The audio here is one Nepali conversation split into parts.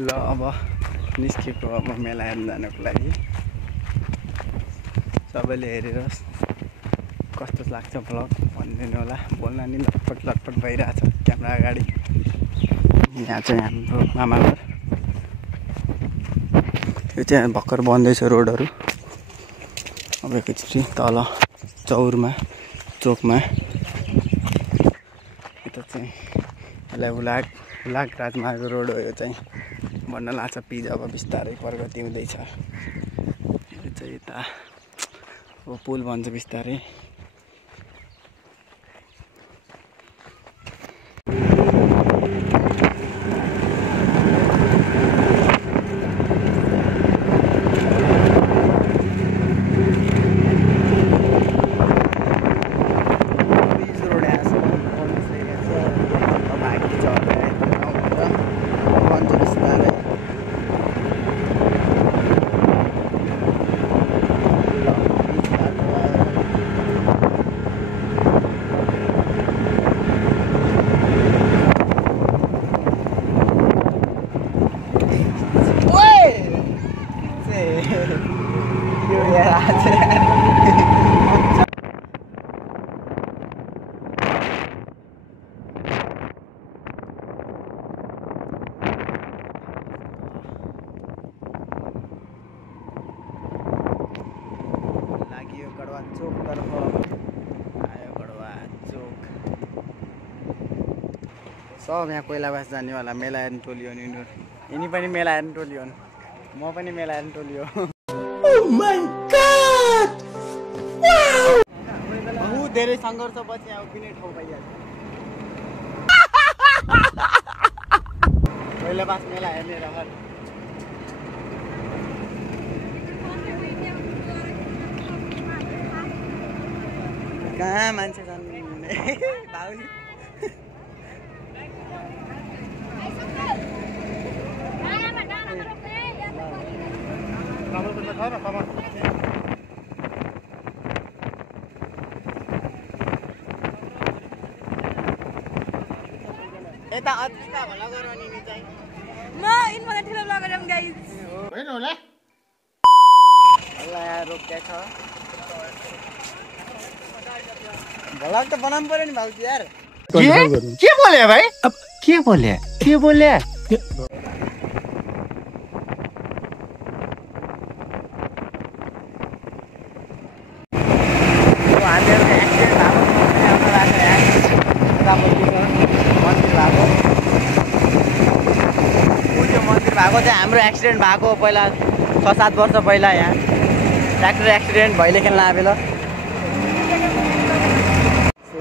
ल अब निस्केको अब मेला हेर्न जानको लागि सबैले हेरेर कस्तो लाग्छ भ्लग भनिदिनु होला। बोल्न नि लटपट लटपट भइरहेछ क्यामेरा अगाडि। यहाँ चाहिँ हाम्रो मामा घर, यो चाहिँ भर्खर बन्दैछ रोडहरू। अब एकैचोटि तल चौरमा चोकमा यता चाहिँ यसलाई हुलाक राजमार्ग रोड हो। यो चाहिँ बन्न लाग्छ पिज अब बिस्तारै प्रगति हुँदैछ। यो चाहिँ यता अब पुल बन्छ बिस्तारै। चोक तर्फ आयो गडवा चोक। सब यहाँ कोइलाबास जानेवाला मेला हेर्नु टोलियो नि। यिनी पनि मेला हेर्नु टोलियो, म पनि मेला हेर्नु टोलियो। बहुत धेरै सङ्घर्षपछि अब कुनै ठाउँ पाइहाल्छ। कोइलाबास मेला हेर्ने रहर। कहाँ मान्छे छन् भाउजू? यता अद्रिका भला गराउने नि चाहिँ म इनबाट ठुलो लगेर गाइस होइन होला। अल्लाह यहाँ रोक्या छ। भ्लग त बनाउनु पर्यो नि भाउजू यार। के बोले भाइ? अब के बोले? मन्दिर भएको चाहिँ हाम्रो एक्सिडेन्ट भएको पहिला 6-7 वर्ष पहिला यहाँ ट्र्याक्टर एक्सिडेन्ट भइलेखेन आबेल। यो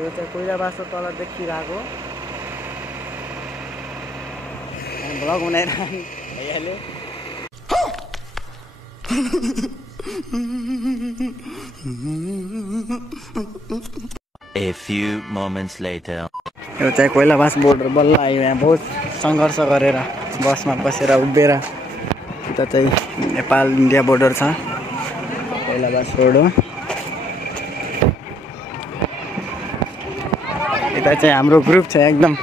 चाहिँ कोइलाबास तल देखिरहेको भ्लग बनाइरहनु भइहाल्यो। A few moments later. यो चाहिँ कोइलाबास बोर्डर बल्ल आयो। यहाँ बहुत सङ्घर्ष गरेर बसमा बसेर उभिएर। यता चाहिँ नेपाल इन्डिया बोर्डर छ, कोइलाबास रोड हो। यता चाहिँ हाम्रो ग्रुप छ एकदम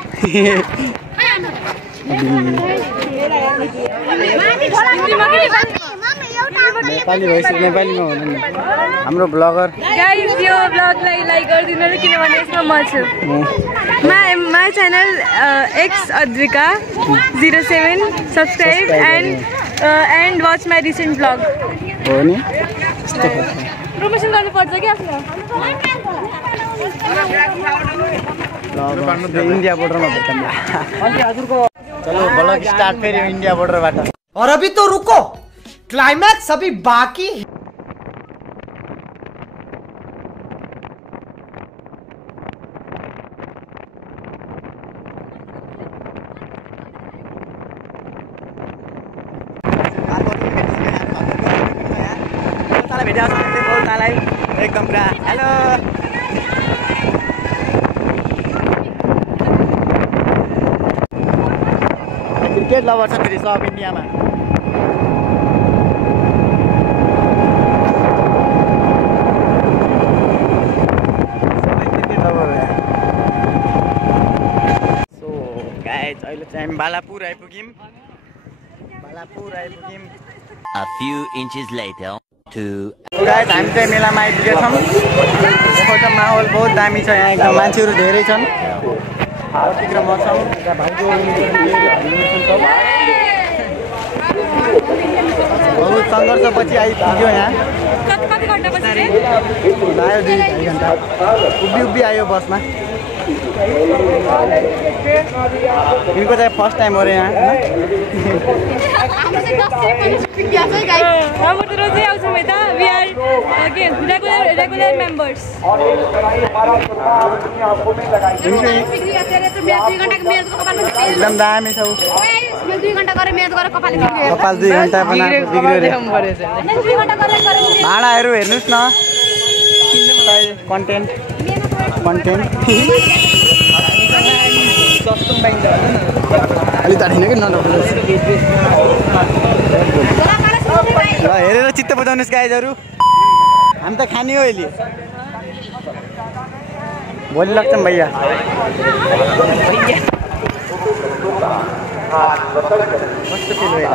नेपाली भइसक्यो। नेपालीमा हुनु नि हाम्रो ब्लगर। गाइस यो ब्लगलाई लाइक गरिदिनु होला किनभने यसमा म छु। My channel x Adrika 07 subscribe and watch my recent blog हो नि। प्रमोसन गर्नुपर्छ कि आफ्नो इन्डिया बोर्डरमा भेटौँ। चलो ब्लग स्टार्ट फेरि इन्डिया बोर्डरबाट। और अभी तो रुको, क्लाइमैक्स अभी बाकी है। एकदम पुरा हेलो क्रिकेट लभर छ फेरि सब इन्डियामा। सो गाइस अहिले चाहिँ हामी बालापुर आइपुग्यौँ। भलापुर आइपुग्यौँ। A few inches later. Guys हामी चाहिँ मेलामा आइपुगेका छौँ। देखो त माहौल बहुत दामी छ यहाँ एकदम मान्छेहरू धेरै छन्। शीघ्र मौसम बहुत सङ्घर्षपछि आइपुग्यो यहाँ। कति घन्टा पछि रे? आयो 2 घन्टा उभि आयो बसमा। इनको चाहिँ फर्स्ट टाइम हो रे यहाँ। अब त रोजै आउँछौँ यता। We are again regular members. एकदम दामी छ। 2 घण्टा गरेर मेहनत गरेर कपाल बिग्रियो। कपाल 2 घन्टा बनाएको बिग्रियो रे। 2 घण्टा गरेर भाँडाहरू हेर्नुहोस् न। कन्टेन्ट अलि टाढिन कि नडोक्नुहोस्। ल हेरेर चित्त बुझाउनुहोस् गाइजहरू। हामी त खाने हो अहिले। भोलि लाग्छौँ भैया। कस्तो फिल भयो?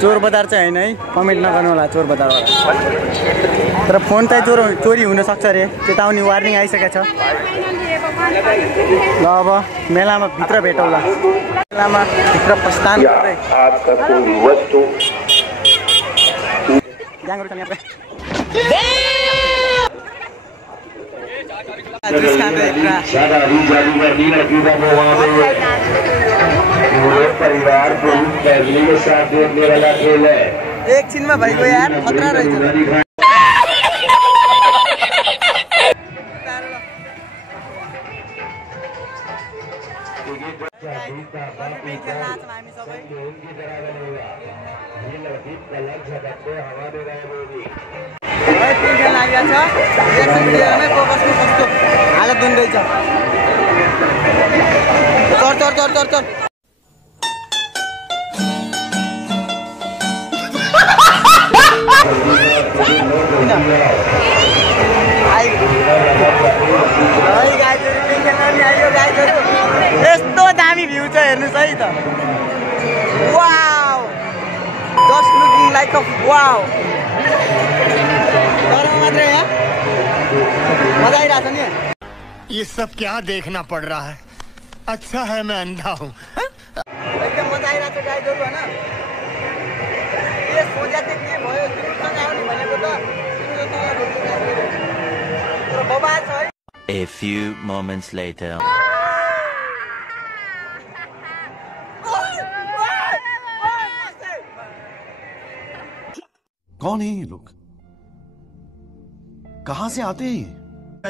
चोर बजार चाहिँ होइन है, कमेन्ट नगर्नु होला चोर बजारबाट। तर फोन चाहिँ चोरी हुनसक्छ अरे, चेतावनी वार्निङ आइसकेको छ। ल अब मेलामा भित्र भेटौँला। मेलामा भित्र प्रस्थान गर्दै परिवार को फैमिली के साथ देखने वाला खेल है। एकछिनमा भइगयो यार, खतरा रहेछ। हालत दुन्दैछ। चर यस्तो दामी भ्यू छ हेर्नुहोस् है त। Wow, just looking like a wow. गरम मात्रै यहाँ मजा आइरहेछ नि। ये सब क्या देखना पड़ रहा है? अच्छा है मैं अंधा हूँ। एकदम मजा आइरहेछ गाइजहरू होइन। के सोचा चाहिँ के भयो? तिमीसँग आउने भनेको त तर बबाल छ है। A few moments later. कौन है ये लोग? कहाँ से आते हैं?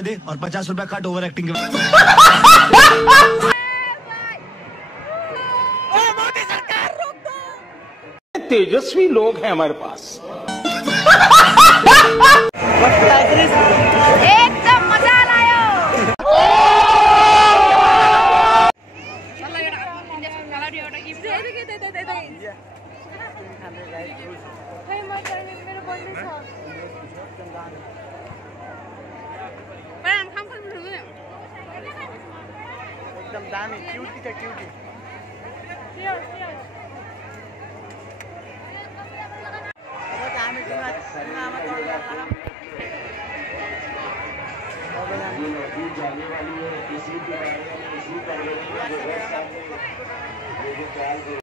दे और 50 रुपया काट ओवर एक्टिंग के। तेजस्वी लोग हैं हमारे पास। एकदम मजा लायो। एकदम दामी क्युटी छ क्युटी। अब हामी डुङ्गामा चढ्न